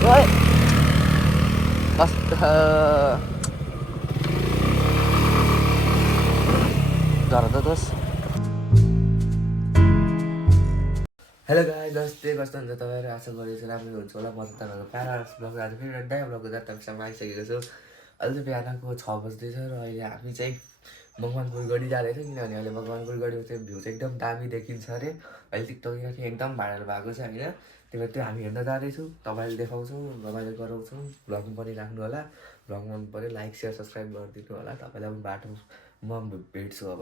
ओए कस्तो जरा त दोस् हेलो गाइस नमस्ते कस्तो हुन्छ तपाईँहरू आशा गरेको राम्रो हुन्छ होला म तपाईँहरूको प्यारास ब्लग आज फेरि नयाँ ब्लगको जात्रासँग आइसकेको छु अहिले चाहिँ बिहानको 6 बज्दैछ र अहिले हामी चाहिँ भगवानपुर गढी जाँदैछौँ किनभने अहिले भगवानपुर गढीको चाहिँ भ्यू चाहिँ एकदम दामी देखिन्छ अरे अहिले टिकटकमा चाहिँ एकदम भाइरल भएको छ होइन त्यही भएर त्यो हामी हेर्न जाँदैछौँ तपाईँले देखाउँछौँ रमाइलो गराउँछौँ भ्लग पनि राख्नु होला भ्लग मन पऱ्यो लाइक सेयर सब्सक्राइब गरिदिनु होला तपाईँलाई पनि बाटोमा भेट्छु अब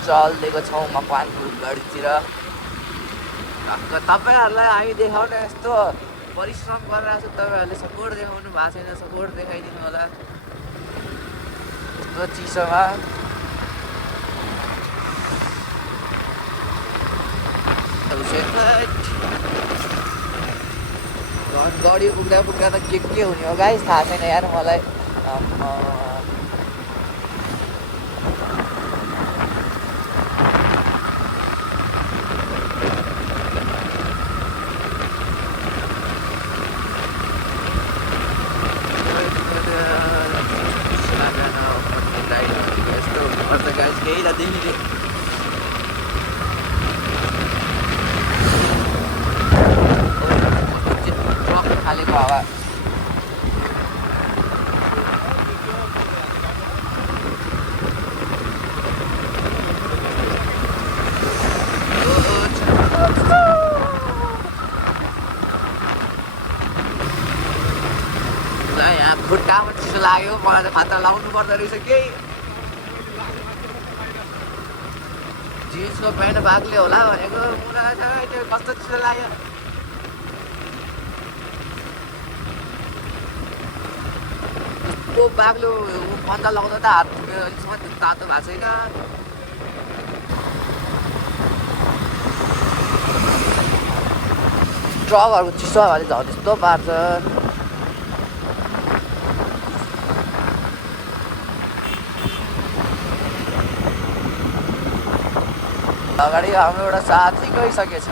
चल्दिएको छौँ मकवानपुर गढीतिर तपाईँहरूलाई हामी देखाउन यस्तो परिश्रम गरिरहेको छु तपाईँहरूले सपोर्ट देखाउनु भएको छैन सपोर्ट देखाइदिनु होला यस्तो चिसोमा गढी पुग्दा पुग्दा त के हुने हो गाइस थाहा छैन यार मलाई केही त देखिने ट्रक हालेको हावा यहाँ खुट्टामा चिसो लाग्यो मलाई त फाता लाउनु पर्दो रहेछ केही जिन्सको प्यान्ट बाक्ले होला भनेको मुला त्यो कस्तो चिसो लाग्यो त्यो बाक्लो पन्जा लगाउँदा त हात अहिलेसम्म तातो भएको छैन ट्रकहरूको चिसो भने झन् त्यस्तो पार्छ अगाडि हाम्रो एउटा साथी गइसकेछ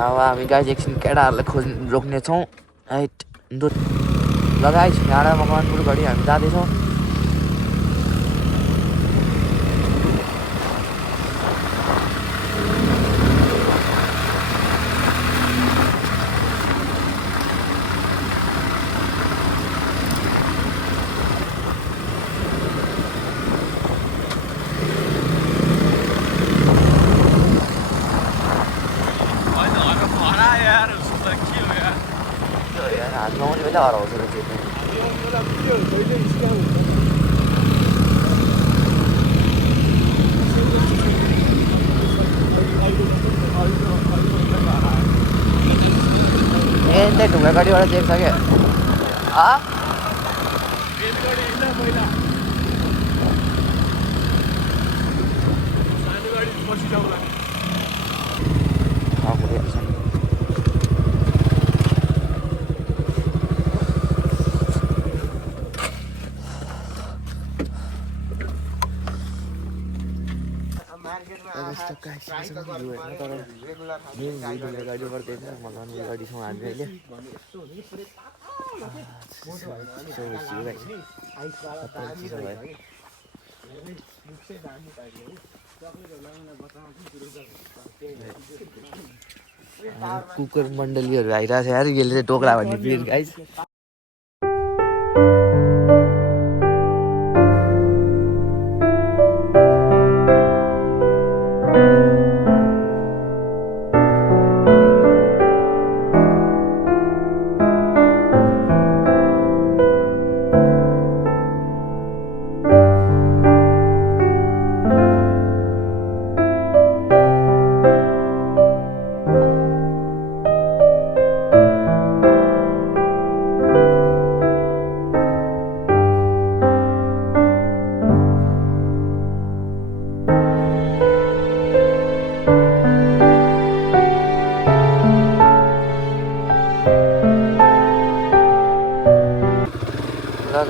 अब हामी गाइस एकछिन केटाहरूलाई रोक्नेछौँ राइट ल गाइस यहाँबाट भगवानपुर गढी हामी जाँदैछौँ हातमा बेला हराउँछ र त्यो त्यही ढुङ्गा गाडीबाट देख्छ क्या चक्का आइसकेको छ यो हेर्न तर मेन दुईवटा गाडी पर्दैन मलाई यो गाडीसँग हामी अहिले कुकुर मण्डलीहरू आइरहेको छ यार यसले चाहिँ टोक्ला भन्ने बिर गाइस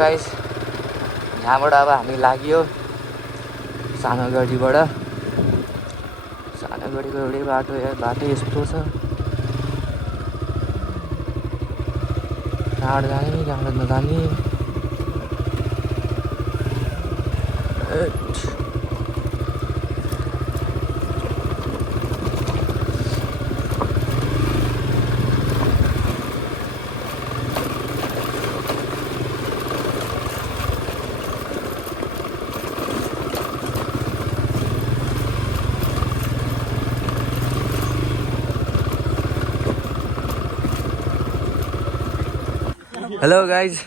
गाइस यहाँबाट अब हामी लाग्यो सानो गढीबाट सानो गढीको एउटै बाटो यस्तो छ कहाँबाट जाने कहाँबाट नजाने हेलो गाइज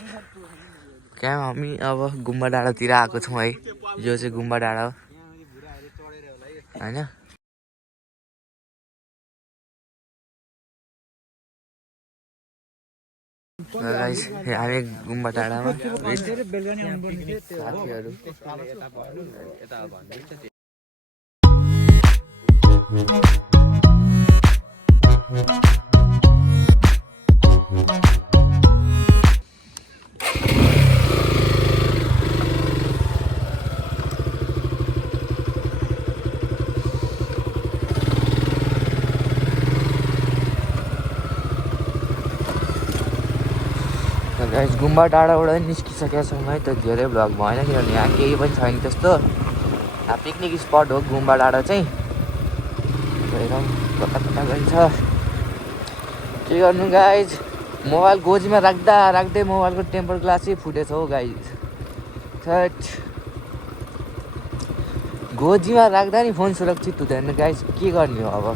क्या हामी अब गुम्बा डाँडातिर आएको छौँ है यो चाहिँ गुम्बा डाँडा हो होइन गाइज हामी गुम्बा डाँडामा साथीहरू गाइस गुम्बा डाँडाबाट निस्किसकेका छौँ है त धेरै भ्लग भएन किनभने यहाँ केही पनि छैन त्यस्तो पिकनिक स्पट हो गुम्बा डाँडा चाहिँ हेरौँ कता कता गइन्छ के गर्नु गाइज मोबाइल गोजीमा राख्दा राख्दै मोबाइलको टेम्पर ग्लासै फुटेछ हौ गाइज थट गोजीमा राख्दा नि फोन सुरक्षित हुँदैन गाइज के गर्ने हो अब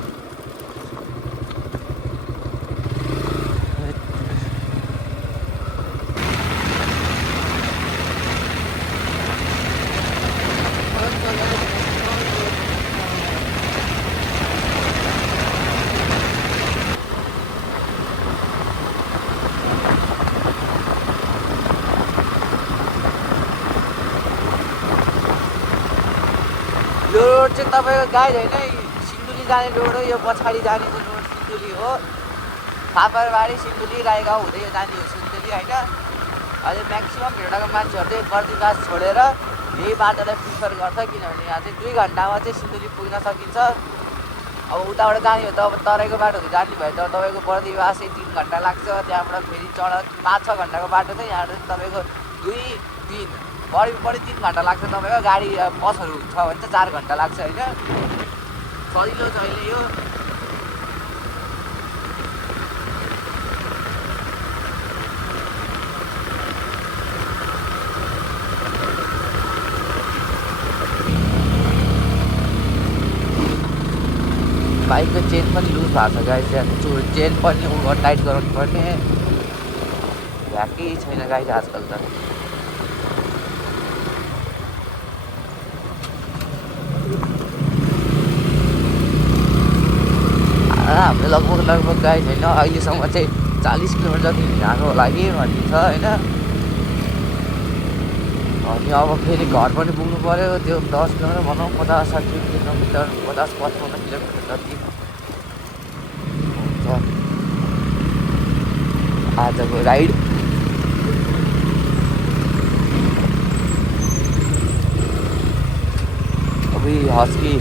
यो रोड चाहिँ तपाईँको गाइड होइन सिन्धुली जाने रोड हो यो पछाडि जाने रोड सिन्धुली हो फापरबारी सिन्धुली राईगाउँ हुँदै जाने हो सिन्धुली होइन अहिले म्याक्सिमम् भिडको मान्छेहरू चाहिँ बर्दिवास छोडेर यही बाटोलाई प्रिफर गर्छ किनभने यहाँ चाहिँ 2 घन्टामा चाहिँ सिन्धुली पुग्न सकिन्छ अब उताबाट जाने हो त अब तराईको बाटोहरू जाने भयो त तपाईँको बर्दिवास 3 घन्टा लाग्छ त्यहाँबाट फेरि चढ 5-6 घन्टाको बाटो चाहिँ यहाँबाट तपाईँको 2-3 बढी 3 घन्टा लाग्छ तपाईँको गाडी बसहरू छ भने चाहिँ 4 घन्टा लाग्छ होइन सजिलो छ अहिले यो बाइकको चेन पनि लुज भएको छ गाइस चेन पनि टाइट गराउनु पर्ने भ्याकै छैन गाइस आजकल त हामीले लगभग गाइस होइन अहिलेसम्म चाहिँ 40 किलोमिटर जति हिँडेको लागि भनिन्छ होइन अनि अब फेरि घर पनि पुग्नु पर्यो त्यो 10 किलोमिटर भनौँ 50-60 किलोमिटर 50-55 किलोमिटर जति हुन्छ आजको राइड अभी हस्की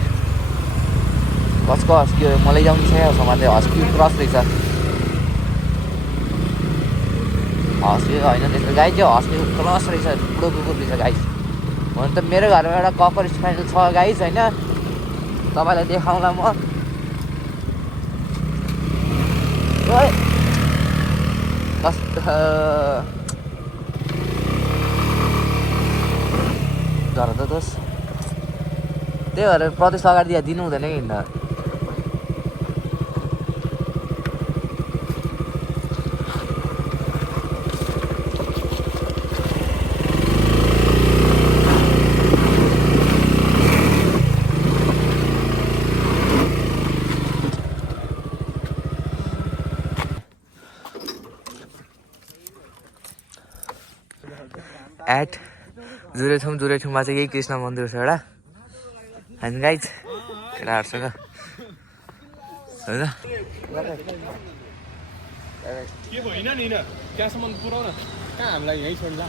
कसको हस्क्यो मलाई ल्याउनु छ समाते हस्क्यु क्रस रहेछ हस्क्यु होइन त्यसको गाई त्यो हस्क्यु क्रस रहेछ ठुलो कुकुर रहेछ गाई हुन त मेरो घरमा एउटा कपर स्पाइनल छ गाई होइन तपाईँलाई देखाउँला म कस्तो झर त दोस् त्यही भएर प्रदेश अगाडि दिनु हुँदैन कि हिँड्दा एट जुरेठुङमा चाहिँ यही कृष्ण मन्दिर छ एउटा होइन गाइज केटाहरूसँग होइन के भएन नि त्यहाँसम्म पुऱ्याउन कहाँ हामीलाई यहीँ छोड्ला